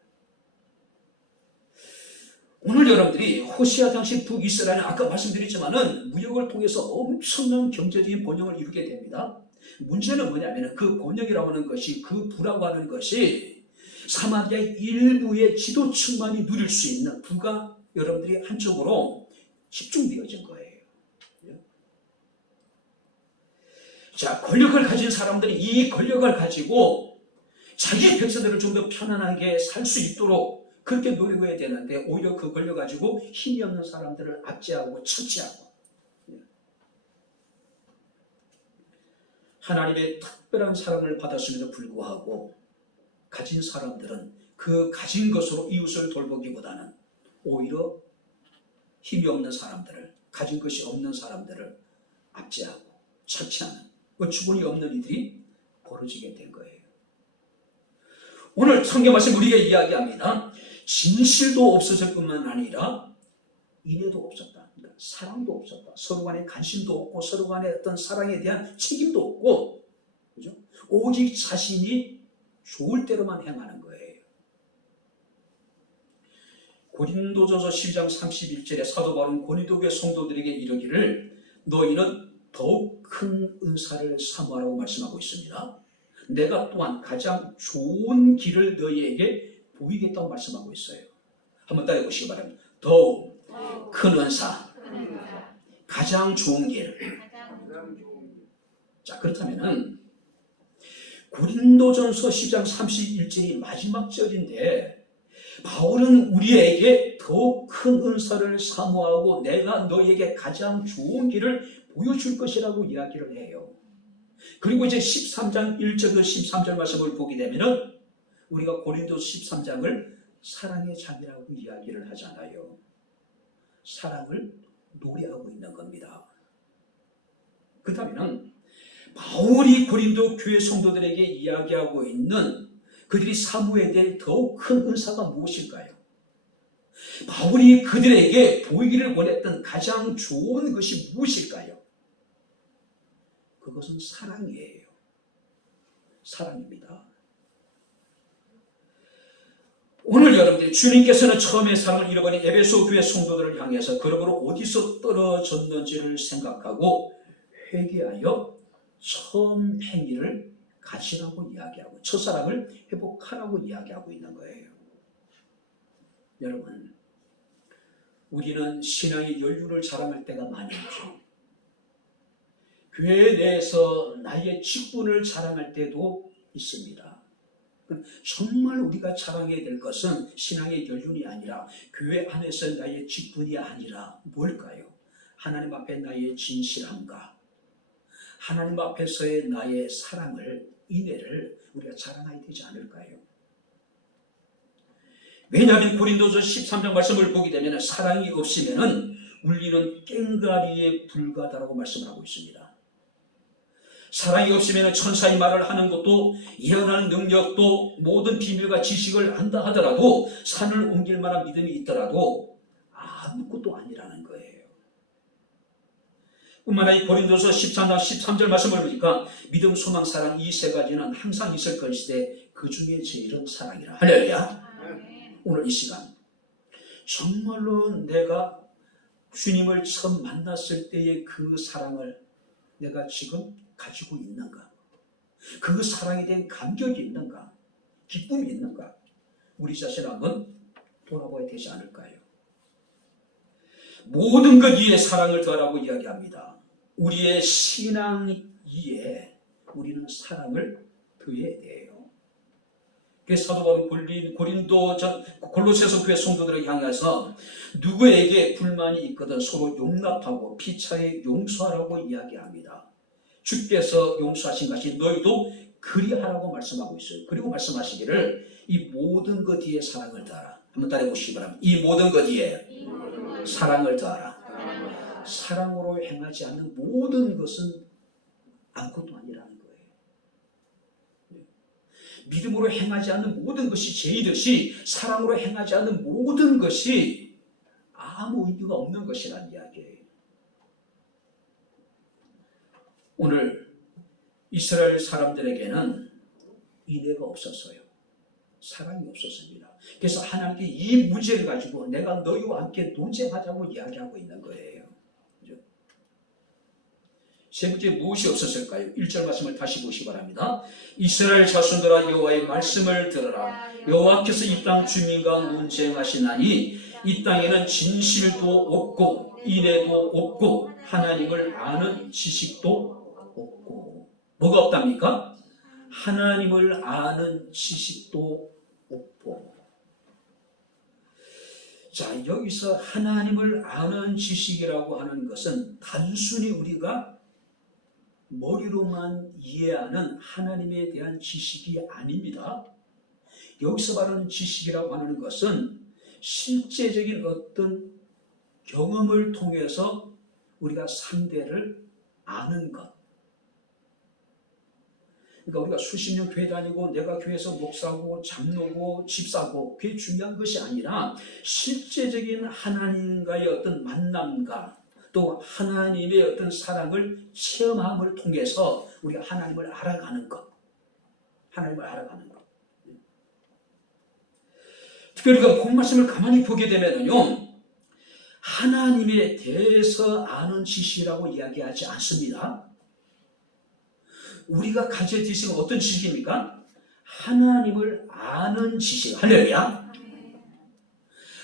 오늘 여러분들이 호시아 당시 북이스라엘은 아까 말씀드렸지만은 무역을 통해서 엄청난 경제적인 번영을 이루게 됩니다. 문제는 뭐냐면 그 번영이라고 하는 것이 그 부라고 하는 것이 사마리아의 일부의 지도층만이 누릴 수 있는 부가 여러분들이 한쪽으로 집중되어진 거예요. 자, 권력을 가진 사람들이 이 권력을 가지고 자기 백성들을 좀 더 편안하게 살 수 있도록 그렇게 노력해야 되는데 오히려 그 권력 가지고 힘이 없는 사람들을 압제하고 처치하고 하나님의 특별한 사랑을 받았음에도 불구하고 가진 사람들은 그 가진 것으로 이웃을 돌보기보다는 오히려 힘이 없는 사람들을 가진 것이 없는 사람들을 압제하고 처치하는 어처구니 없는 일들이 벌어지게 된 거예요. 오늘 성경 말씀 우리에게 이야기합니다. 진실도 없어질 뿐만 아니라 인애도 없었다. 그러니까 사랑도 없었다. 서로 간에 관심도 없고 서로 간에 어떤 사랑에 대한 책임도 없고, 그죠? 오직 자신이 좋을 대로만 행하는 거예요. 고린도전서 12장 31절에 사도 바울은 고린도교회 성도들에게 이르기를 너희는 더욱 큰 은사를 사모하라고 말씀하고 있습니다. 내가 또한 가장 좋은 길을 너희에게 보이겠다고 말씀하고 있어요. 한번 따라해 보시기 바랍니다. 더욱 큰 은사 가장 좋은 길. 자, 그렇다면은 고린도전서 10장 31절이 마지막 절인데 바울은 우리에게 더 큰 은사를 사모하고 내가 너에게 가장 좋은 길을 보여줄 것이라고 이야기를 해요. 그리고 이제 13장 1절부터 13절 말씀을 보게 되면은 우리가 고린도 13장을 사랑의 장이라고 이야기를 하잖아요. 사랑을 노래하고 있는 겁니다. 그렇다면 바울이 고린도 교회 성도들에게 이야기하고 있는 그들이 사모해야 될 더욱 큰 은사가 무엇일까요? 바울이 그들에게 보이기를 원했던 가장 좋은 것이 무엇일까요? 그것은 사랑이에요. 사랑입니다. 오늘 여러분들 주님께서는 처음에 사랑을 잃어버린 에베소 교회 성도들을 향해서 그러므로 어디서 떨어졌는지를 생각하고 회개하여 처음 행위를 가시라고 이야기하고 첫사랑을 회복하라고 이야기하고 있는 거예요. 여러분, 우리는 신앙의 연륜을 자랑할 때가 많이 있죠. 교회 내에서 나의 직분을 자랑할 때도 있습니다. 정말 우리가 자랑해야 될 것은 신앙의 연륜이 아니라 교회 안에서 나의 직분이 아니라 뭘까요? 하나님 앞에 나의 진실함과 하나님 앞에서의 나의 사랑을, 인애를 우리가 자랑해야 되지 않을까요? 왜냐하면 고린도서 13장 말씀을 보게 되면 사랑이 없으면 울리는 꽹과리에 불과하다고 말씀을 하고 있습니다. 사랑이 없으면 천사의 말을 하는 것도 예언하는 능력도 모든 비밀과 지식을 안다 하더라도 산을 옮길 만한 믿음이 있더라도 아무것도 아니라는 거예요. 뿐만 아니라 고린도서 13장 13절 말씀을 보니까 믿음, 소망, 사랑 이 세 가지는 항상 있을 것이되 그 중에 제일은 사랑이라. 할렐루야. 오늘 이 시간 정말로 내가 주님을 처음 만났을 때의 그 사랑을 내가 지금 가지고 있는가? 그 사랑에 대한 감격이 있는가? 기쁨이 있는가? 우리 자신을 한번 돌아봐야 되지 않을까요? 모든 것 위에 사랑을 더하라고 이야기합니다. 우리의 신앙 위에 우리는 사랑을 더해야 돼요. 그래서 사도 바울은 골로새서 교회 성도들을 향해서 누구에게 불만이 있거든 서로 용납하고 피차에 용서하라고 이야기합니다. 주께서 용서하신 것이 너희도 그리하라고 말씀하고 있어요. 그리고 말씀하시기를 이 모든 것 뒤에 사랑을 더하라. 한번 따라해 보시기 바랍니다. 이 모든 것 뒤에 사랑을 더하라. 사랑으로 행하지 않는 모든 것은 아무것도 아니라는 거예요. 믿음으로 행하지 않는 모든 것이 죄이듯이 사랑으로 행하지 않는 모든 것이 아무 의미가 없는 것이라는 이야기예요. 오늘 이스라엘 사람들에게는 인애가 없었어요. 사랑이 없었습니다. 그래서 하나님께 이 문제를 가지고 내가 너희와 함께 논쟁하자고 이야기하고 있는 거예요. 세 번째 무엇이 없었을까요? 1절 말씀을 다시 보시기 바랍니다. 이스라엘 자손들아 여호와의 말씀을 들으라. 여호와께서 이 땅 주민과 논쟁하시나니 이 땅에는 진실도 없고 인애도 없고 하나님을 아는 지식도 없고. 뭐가 없답니까? 하나님을 아는 지식도 없고. 자, 여기서 하나님을 아는 지식이라고 하는 것은 단순히 우리가 머리로만 이해하는 하나님에 대한 지식이 아닙니다. 여기서 말하는 지식이라고 하는 것은 실제적인 어떤 경험을 통해서 우리가 상대를 아는 것. 그러니까 우리가 수십 년 교회 다니고 내가 교회에서 목사고 장로고 집사고 그게 중요한 것이 아니라 실제적인 하나님과의 어떤 만남과 또 하나님의 어떤 사랑을 체험함을 통해서 우리가 하나님을 알아가는 것. 하나님을 알아가는 것. 특별히 그 본 말씀을 가만히 보게 되면요, 하나님에 대해서 아는 지식이라고 이야기하지 않습니다. 우리가 가져야 될 지식은 어떤 지식입니까? 하나님을 아는 지식. 할렐루야.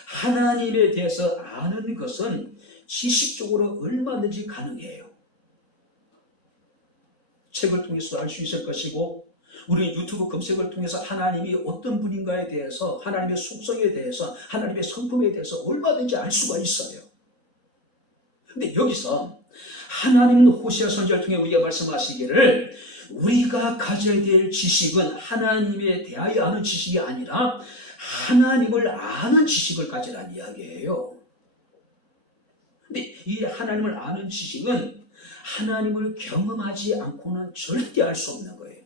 하나님에 대해서 아는 것은 지식적으로 얼마든지 가능해요. 책을 통해서 알 수 있을 것이고, 우리 유튜브 검색을 통해서 하나님이 어떤 분인가에 대해서, 하나님의 속성에 대해서, 하나님의 성품에 대해서 얼마든지 알 수가 있어요. 근데 여기서 하나님은 호시아 선지자를 통해 우리가 말씀하시기를, 우리가 가져야 될 지식은 하나님에 대하여 아는 지식이 아니라 하나님을 아는 지식을 가지라는 이야기예요. 근데 이 하나님을 아는 지식은 하나님을 경험하지 않고는 절대 알 수 없는 거예요.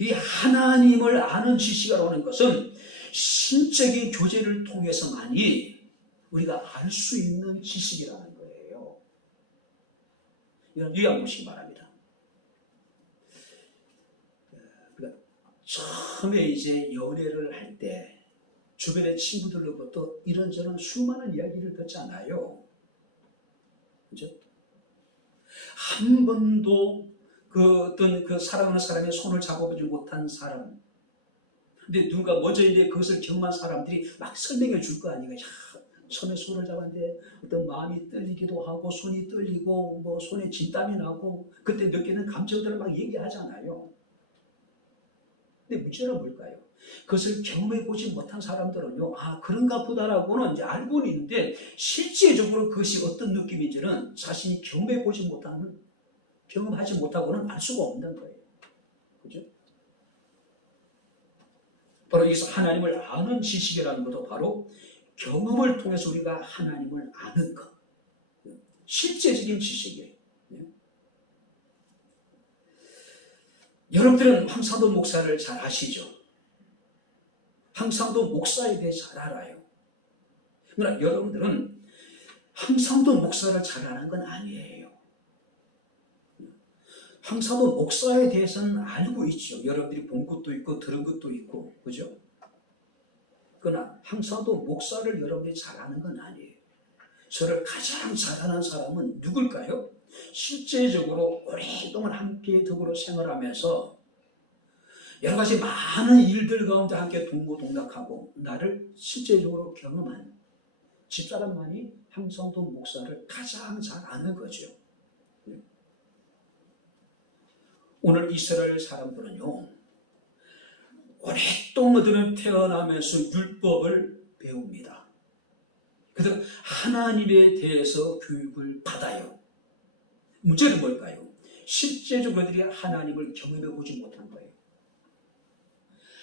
이 하나님을 아는 지식이라고 하는 것은 신적인 교제를 통해서만이 우리가 알 수 있는 지식이라는 거예요. 이건 이해해 보시기 바랍니다. 그러니까 처음에 이제 연애를 할 때 주변의 친구들로부터 이런저런 수많은 이야기를 듣잖아요. 그죠? 한 번도 어떤 사랑하는 사람의 손을 잡아보지 못한 사람. 근데 누가 먼저 이제 그것을 경험한 사람들이 막 설명해 줄 거 아니에요. 처음에 손을 잡았는데 어떤 마음이 떨리기도 하고, 손이 떨리고, 뭐 손에 진땀이 나고, 그때 느끼는 감정들을 막 얘기하잖아요. 근데 문제는 뭘까요? 그것을 경험해 보지 못한 사람들은요, 그런가 보다라고는 이제 알고는 있는데, 실제적으로 그것이 어떤 느낌인지는 자신이 경험하지 못하고는 알 수가 없는 거예요. 그죠? 바로 여기서 하나님을 아는 지식이라는 것도 바로 경험을 통해서 우리가 하나님을 아는 것. 실제적인 지식이에요. 여러분들은 황상도 목사를 잘 아시죠? 황상도 목사에 대해 잘 알아요. 그러나 여러분들은 황상도 목사를 잘 아는 건 아니에요. 황상도 목사에 대해서는 알고 있죠. 여러분들이 본 것도 있고 들은 것도 있고, 그죠? 그러나 황상도 목사를 여러분들이 잘 아는 건 아니에요. 저를 가장 잘 아는 사람은 누굴까요? 실제적으로 오랫동안 함께 더불어 생활하면서 여러 가지 많은 일들 가운데 함께 동고동락하고 나를 실제적으로 경험한 집사람만이 황상도 목사를 가장 잘 아는 거죠. 오늘 이스라엘 사람들은요, 오랫동안 태어나면서 율법을 배웁니다. 그래서 하나님에 대해서 교육을 받아요. 문제는 뭘까요? 실제적으로 그들이 하나님을 경험해 보지 못한 거예요.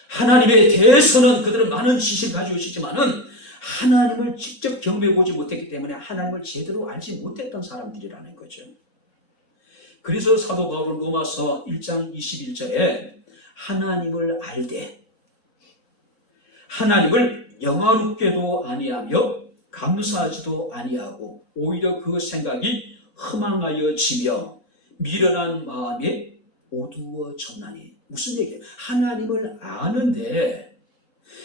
하나님에 대해서는 그들은 많은 지식을 가지고 있지만은 하나님을 직접 경험해 보지 못했기 때문에 하나님을 제대로 알지 못했던 사람들이라는 거죠. 그래서 사도 바울은 로마서 1장 21절에 하나님을 알되 하나님을 영화롭게도 아니하며 감사하지도 아니하고 오히려 그 생각이 허망하여지며 미련한 마음에 어두워졌나니. 무슨 얘기예요? 하나님을 아는데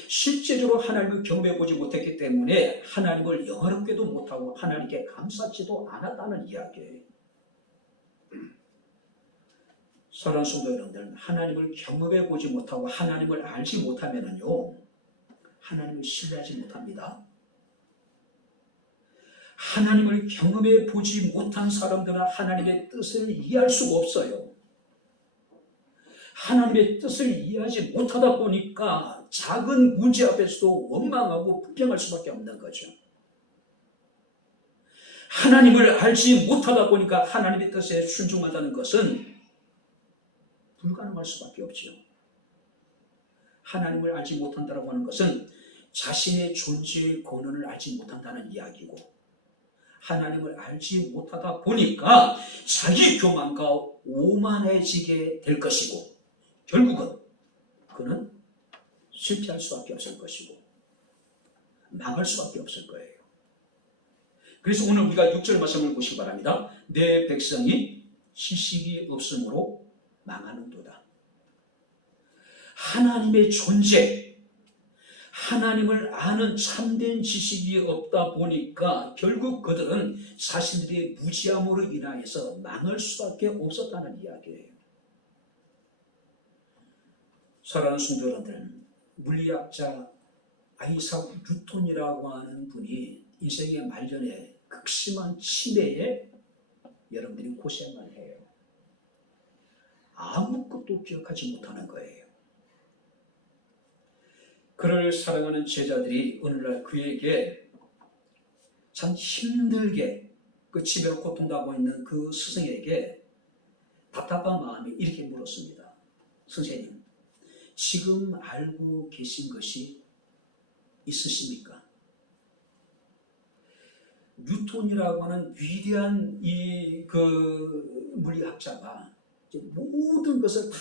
실제적으로 하나님을 경험해 보지 못했기 때문에 하나님을 영화롭게도 못하고 하나님께 감사하지도 않았다는 이야기예요. 사랑하는 성도 여러분들, 하나님을 경험해 보지 못하고 하나님을 알지 못하면요, 하나님을 신뢰하지 못합니다. 하나님을 경험해 보지 못한 사람들은 하나님의 뜻을 이해할 수가 없어요. 하나님의 뜻을 이해하지 못하다 보니까 작은 문제 앞에서도 원망하고 불평할 수밖에 없는 거죠. 하나님을 알지 못하다 보니까 하나님의 뜻에 순종한다는 것은 불가능할 수밖에 없죠. 하나님을 알지 못한다고 하는 것은 자신의 존재의 권한을 알지 못한다는 이야기고, 하나님을 알지 못하다 보니까 자기 교만과 오만해지게 될 것이고, 결국은 그는 실패할 수밖에 없을 것이고 망할 수밖에 없을 거예요. 그래서 오늘 우리가 6절 말씀을 보시기 바랍니다. 내 백성이 지식이 없으므로 망하는도다. 하나님의 존재, 하나님을 아는 참된 지식이 없다 보니까 결국 그들은 자신들의 무지함으로 인하여서 망할 수밖에 없었다는 이야기예요. 사랑하는 성도 여러분들, 물리학자 아이삭 뉴턴이라고 하는 분이 인생의 말년에 극심한 치매에 여러분들이 고생을 해요. 아무것도 기억하지 못하는 거예요. 그를 사랑하는 제자들이 어느날 그에게 참 힘들게 그 집에로 고통당하고 있는 그 스승에게 답답한 마음에 이렇게 물었습니다. 선생님, 지금 알고 계신 것이 있으십니까? 뉴턴이라고 하는 위대한 그 물리학자가 이제 모든 것을 다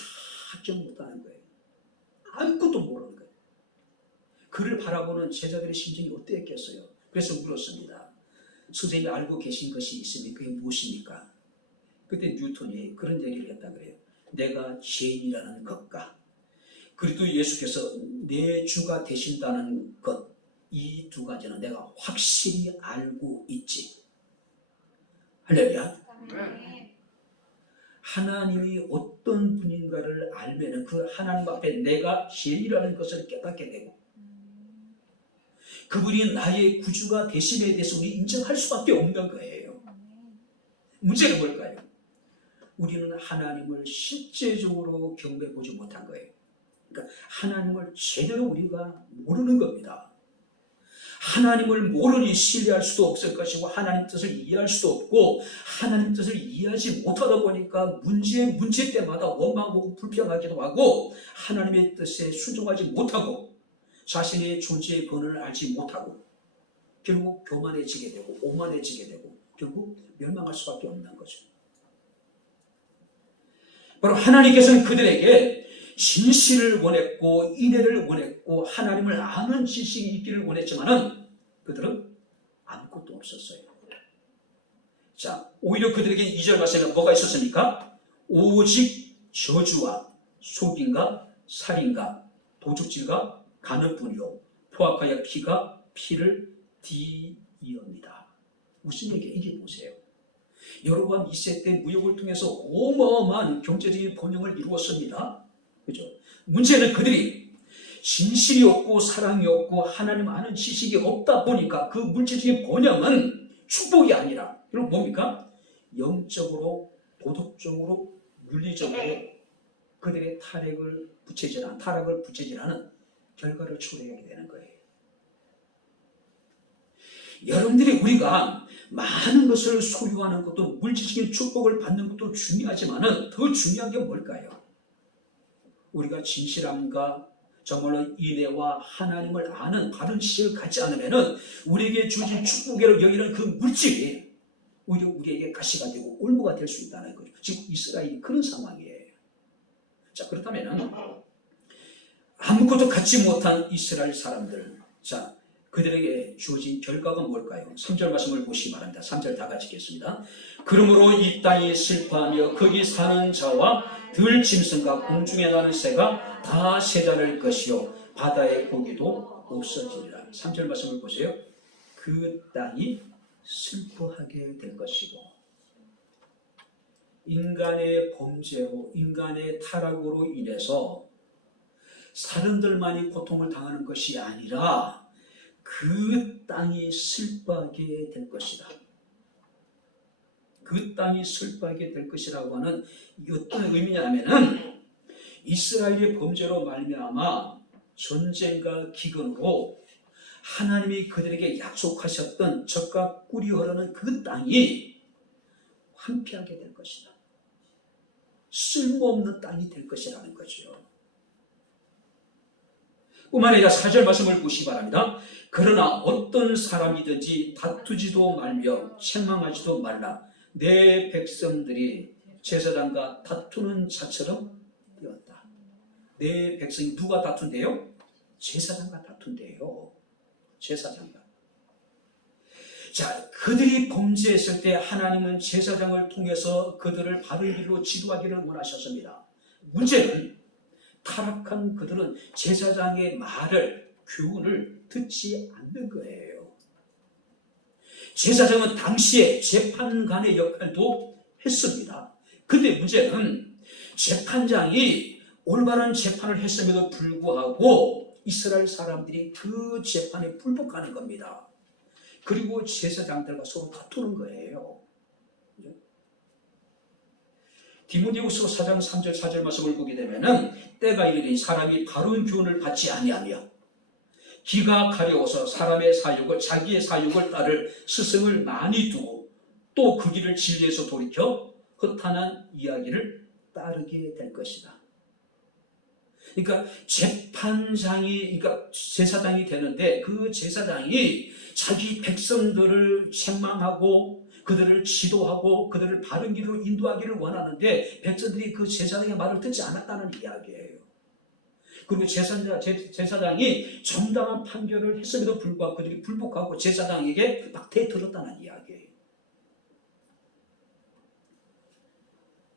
기억 못하는 거예요. 아무것도 모르는 거예요. 그를 바라보는 제자들의 심정이 어땠겠어요? 그래서 물었습니다. 선생님이 알고 계신 것이 있습니까? 그게 무엇입니까? 그때 뉴턴이 그런 얘기를 했다 그래요. 내가 죄인이라는 것과 그리고 예수께서 내 주가 되신다는 것, 이 두 가지는 내가 확실히 알고 있지. 할렐루야. 하나님이 어떤 분인가를 알면 그 하나님 앞에 내가 죄인이라는 것을 깨닫게 되고 그분이 나의 구주가 되심에 대해서 우리 인정할 수밖에 없는 거예요. 문제는 뭘까요? 우리는 하나님을 실제적으로 경배해 보지 못한 거예요. 그러니까 하나님을 제대로 우리가 모르는 겁니다. 하나님을 모르니 신뢰할 수도 없을 것이고 하나님 뜻을 이해할 수도 없고 하나님 뜻을 이해하지 못하다 보니까 문제 때마다 원망하고 불평하기도 하고 하나님의 뜻에 순종하지 못하고 자신의 존재의 근원을 알지 못하고 결국 교만해지게 되고 오만해지게 되고 결국 멸망할 수밖에 없는 거죠. 바로 하나님께서는 그들에게 진실을 원했고 인애를 원했고 하나님을 아는 지식이 있기를 원했지만은 그들은 아무것도 없었어요. 자, 오히려 그들에게 2절 말씀에 뭐가 있었습니까? 오직 저주와 속임과 살인과 도둑질과 간음뿐이요 포악하여 피를 뒤이옵니다. 무슨 얘기예요? 이게 보세요. 여로보암 2세 때 무역을 통해서 어마어마한 경제적인 번영을 이루었습니다. 그죠? 문제는 그들이 진실이 없고 사랑이 없고 하나님 아는 지식이 없다 보니까 그 물질적인 번영은 축복이 아니라 그럼 뭡니까? 영적으로 도덕적으로 윤리적으로 그들의 타락을 부채질하는 결과를 초래하게 되는 거예요. 여러분들이 우리가 많은 것을 소유하는 것도 물질적인 축복을 받는 것도 중요하지만 더 중요한 게 뭘까요? 우리가 진실함과 정말로 인애와 하나님을 아는 바른 지식을 갖지 않으면 우리에게 주어진 축복이라고 여기는 그 물질이 오히려 우리에게 가시가 되고 올무가 될 수 있다는 거죠. 지금 이스라엘이 그런 상황이에요. 자, 그렇다면 아무것도 갖지 못한 이스라엘 사람들, 자, 그들에게 주어진 결과가 뭘까요? 3절 말씀을 보시기 바랍니다. 3절 다 같이 읽겠습니다. 그러므로 이 땅이 슬퍼하며 거기 사는 자와 들짐승과 공중에 나는 새가 다 쇠잔할 것이요 바다의 고기도 없어지리라. 3절 말씀을 보세요. 그 땅이 슬퍼하게 될 것이고 인간의 범죄로 인간의 타락으로 인해서 사람들만이 고통을 당하는 것이 아니라 그 땅이 슬퍼하게 될 것이다. 그 땅이 슬퍼하게 될 것이라고 하는 어떤 의미냐면은 이스라엘의 범죄로 말미암아 전쟁과 기근으로 하나님이 그들에게 약속하셨던 젖과 꿀이 흐르는 그 땅이 황폐하게 될 것이다. 쓸모없는 땅이 될 것이라는 거죠. 뿐만 아니라 4절 말씀을 보시기 바랍니다. 그러나 어떤 사람이든지 다투지도 말며 책망하지도 말라. 내 백성들이 제사장과 다투는 자처럼 되었다. 내 백성이 누가 다툰대요? 제사장과 다툰대요. 제사장과. 자, 그들이 범죄했을 때 하나님은 제사장을 통해서 그들을 바른 길로 지도하기를 원하셨습니다. 문제는 타락한 그들은 제사장의 말을, 교훈을 듣지 않는 거예요. 제사장은 당시에 재판관의 역할도 했습니다. 근데 문제는 재판장이 올바른 재판을 했음에도 불구하고 이스라엘 사람들이 그 재판에 불복하는 겁니다. 그리고 제사장들과 서로 다투는 거예요. 디모데후서 4장 3절 4절 말씀을 보게 되면은 때가 이르니 사람이 바른 교훈을 받지 아니하며 기가 가려워서 자기의 사욕을 따를 스승을 많이 두고 또 그 길을 진리에서 돌이켜 허탄한 이야기를 따르게 될 것이다. 그러니까 그러니까 제사장이 되는데 그 제사장이 자기 백성들을 책망하고 그들을 지도하고 그들을 바른 길로 인도하기를 원하는데 백성들이 그 제사장의 말을 듣지 않았다는 이야기예요. 그리고 제사장이 정당한 판결을 했음에도 불구하고 그들이 불복하고 제사장에게 막대에 들었다는 이야기예요.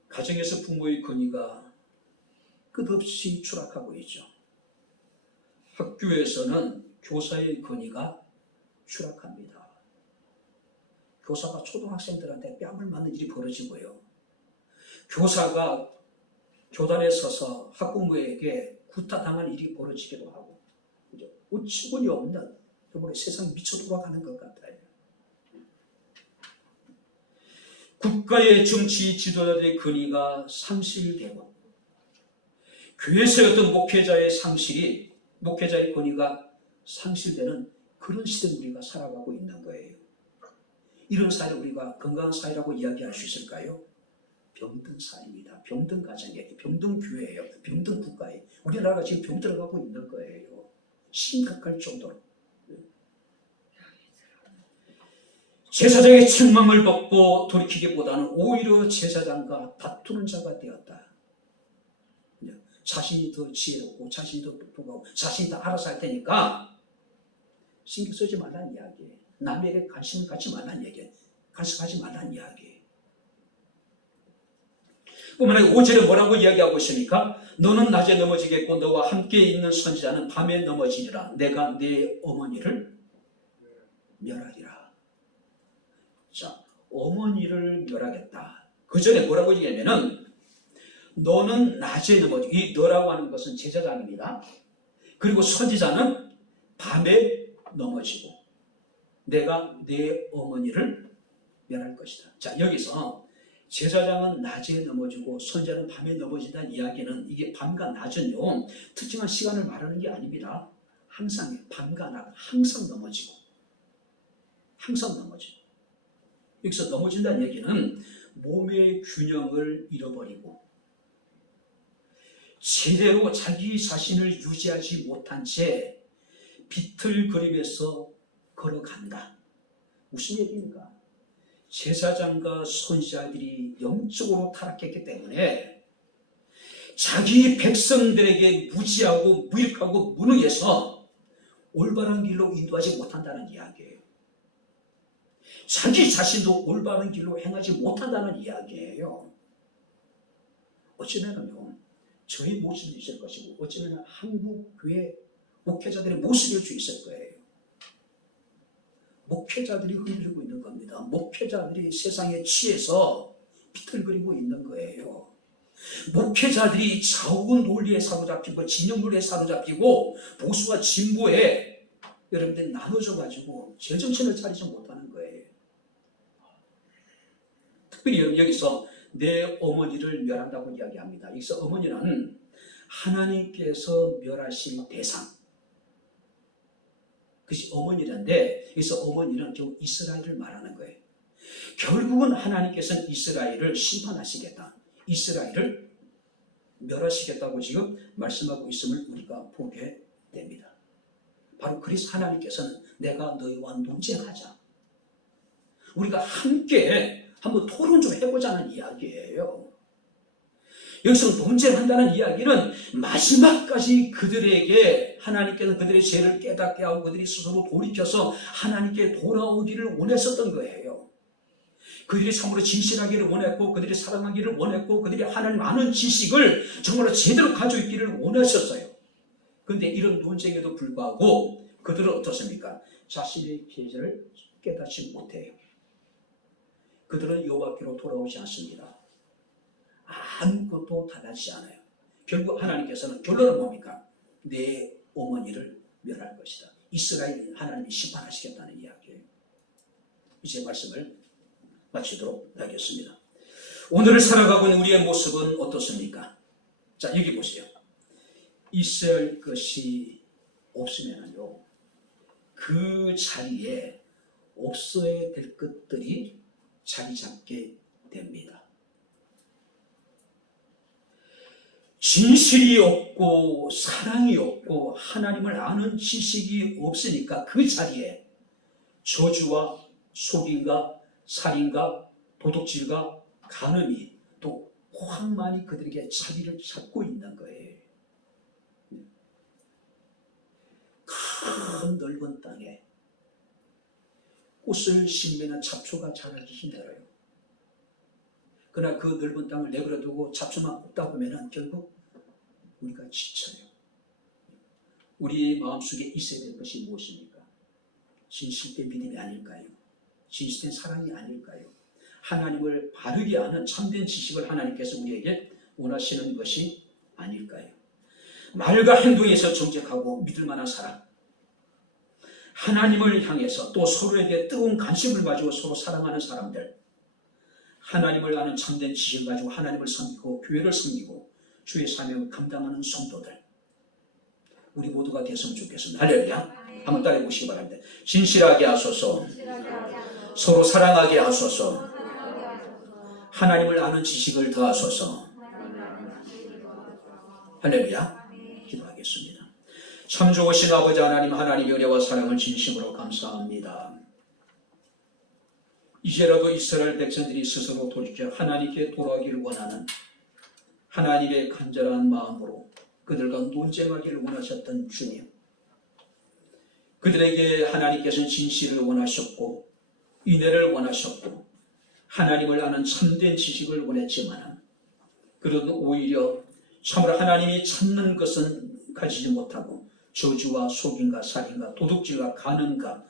가정에서 부모의 권위가 끝없이 추락하고 있죠. 학교에서는 교사의 권위가 추락합니다. 교사가 초등학생들한테 뺨을 맞는 일이 벌어지고요. 교사가 교단에 서서 학부모에게 구타당할 일이 벌어지기도 하고, 어처구니 없는 세상이 미쳐 돌아가는 것 같아요. 국가의 정치 지도자들의 권위가 상실되고 교회에서의 어떤 목회자의 권위가 상실되는 그런 시대를 우리가 살아가고 있는 거예요. 이런 사회를 우리가 건강한 사회라고 이야기할 수 있을까요? 병든 사회입니다. 병든 가정이에요. 병든 교회예요. 병든 국가예요. 우리나라가 지금 병들어가고 있는 거예요. 심각할 정도로. 제사장의 책망을 받고 돌이키기보다는 오히려 제사장과 다투는 자가 되었다. 자신이 더 지혜롭고 자신이 더 똑똑하고 자신이 더 알아서 할 테니까 신경 쓰지 말라는 이야기예요. 남에게 관심을 갖지 말라는 얘기예요. 간섭하지 말라는 이야기예요. 뿐만 아니라 5절에 뭐라고 이야기하고 있습니까? 너는 낮에 넘어지겠고 너와 함께 있는 선지자는 밤에 넘어지리라. 내가 네 어머니를 멸하리라. 자, 어머니를 멸하겠다. 그 전에 뭐라고 얘기하면은 너는 낮에 넘어지고, 이 너라고 하는 것은 제사장입니다. 그리고 선지자는 밤에 넘어지고 내가 네 어머니를 멸할 것이다. 자, 여기서 제사장은 낮에 넘어지고 선지자는 밤에 넘어진다는 이야기는 이게 밤과 낮은요 특정한 시간을 말하는 게 아닙니다. 항상 밤과 낮 항상 넘어지고 여기서 넘어진다는 얘기는 몸의 균형을 잃어버리고 제대로 자기 자신을 유지하지 못한 채 비틀거리면서 걸어간다. 무슨 얘기입니까? 제사장과 선지자들이 영적으로 타락했기 때문에 자기 백성들에게 무지하고 무익하고 무능해서 올바른 길로 인도하지 못한다는 이야기예요. 자기 자신도 올바른 길로 행하지 못한다는 이야기예요. 어쩌면요 저의 모습이 있을 것이고 어쩌면 한국 교회 목회자들의 모습일 수 있을 거예요. 목회자들이 흔들고 있는 겁니다. 목회자들이 세상에 취해서 비틀거리고 있는 거예요. 목회자들이 좌우 논리에 사로잡히고 진영 논리에 사로잡히고 보수와 진보에 여러분들이 나눠져가지고 제정신을 차리지 못하는 거예요. 특별히 여기서 내 어머니를 멸한다고 이야기합니다. 여기서 어머니는 하나님께서 멸하실 대상, 그것이 어머니인데 여기서 어머니는 결국 이스라엘을 말하는 거예요. 결국은 하나님께서는 이스라엘을 심판하시겠다, 이스라엘을 멸하시겠다고 지금 말씀하고 있음을 우리가 보게 됩니다. 바로 그래서 하나님께서는 내가 너희와 논쟁하자, 우리가 함께 한번 토론 좀 해보자는 이야기예요. 여기서 논쟁한다는 이야기는 마지막까지 그들에게 하나님께서 그들의 죄를 깨닫게 하고 그들이 스스로 돌이켜서 하나님께 돌아오기를 원했었던 거예요. 그들이 참으로 진실하기를 원했고 그들이 사랑하기를 원했고 그들이 하나님 아는 지식을 정말로 제대로 가지고 있기를 원하셨어요. 그런데 이런 논쟁에도 불구하고 그들은 어떻습니까? 자신의 죄를 깨닫지 못해요. 그들은 여호와께로 돌아오지 않습니다. 아무것도 달라지지 않아요. 결국 하나님께서는 결론은 뭡니까? 내 어머니를 멸할 것이다. 이스라엘 하나님이 심판하시겠다는 이야기예요. 이제 말씀을 마치도록 하겠습니다. 오늘을 살아가고 있는 우리의 모습은 어떻습니까? 자, 여기 보세요. 있어야 할 것이 없으면요, 그 자리에 없어야 될 것들이 자리 잡게 됩니다. 진실이 없고 사랑이 없고 하나님을 아는 지식이 없으니까 그 자리에 저주와 속임과 살인과 도둑질과 간음이 또 황만히 그들에게 자리를 잡고 있는 거예요. 큰 넓은 땅에 꽃을 심으면 잡초가 자라기 힘들어요. 그러나 그 넓은 땅을 내버려두고 잡초만 뽑다 보면 결국 우리가 지쳐요. 우리의 마음속에 있어야 될 것이 무엇입니까? 진실된 믿음이 아닐까요? 진실된 사랑이 아닐까요? 하나님을 바르게 아는 참된 지식을 하나님께서 우리에게 원하시는 것이 아닐까요? 말과 행동에서 정직하고 믿을 만한 사랑, 하나님을 향해서 또 서로에게 뜨거운 관심을 가지고 서로 사랑하는 사람들, 하나님을 아는 참된 지식을 가지고 하나님을 섬기고 교회를 섬기고 주의 사명을 감당하는 성도들, 우리 모두가 됐으면 좋겠습니다. 할렐루야. 한번 따라해 보시기 바랍니다. 진실하게 하소서, 서로 사랑하게 하소서, 하나님을 아는 지식을 더하소서. 할렐루야. 기도하겠습니다. 참 좋으신 아버지 하나님, 하나님의 은혜와 사랑을 진심으로 감사합니다. 이제라도 이스라엘 백성들이 스스로 돌이켜 하나님께 돌아가기를 원하는 하나님의 간절한 마음으로 그들과 논쟁하기를 원하셨던 주님, 그들에게 하나님께서는 진실을 원하셨고 인애를 원하셨고 하나님을 아는 참된 지식을 원했지만 그래도 오히려 참으로 하나님이 찾는 것은 가지지 못하고 저주와 속임과 살인과 도둑질과 간음과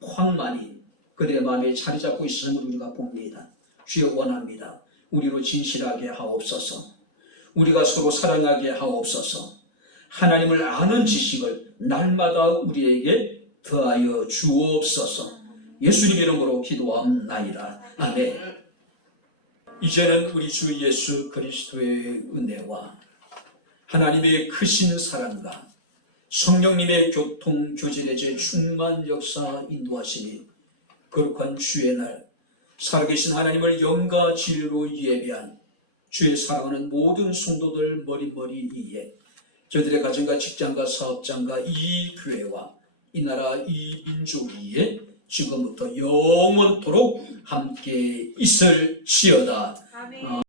황만이 그들의 마음에 자리 잡고 있음을 우리가 봅니다. 주여, 원합니다. 우리로 진실하게 하옵소서. 우리가 서로 사랑하게 하옵소서. 하나님을 아는 지식을 날마다 우리에게 더하여 주옵소서. 예수님 이름으로 기도합나이다. 아멘. 이제는 우리 주 예수 그리스도의 은혜와 하나님의 크신 사랑과 성령님의 교통 교제의 충만 역사 인도하심이 거룩한 주의 날 살아계신 하나님을 영과 진리로 예배한 주의 사랑하는 모든 성도들 머리머리 위에 저들의 가정과 직장과 사업장과 이 교회와 이 나라 이 민족 위에 지금부터 영원토록 함께 있을지어다. 아멘.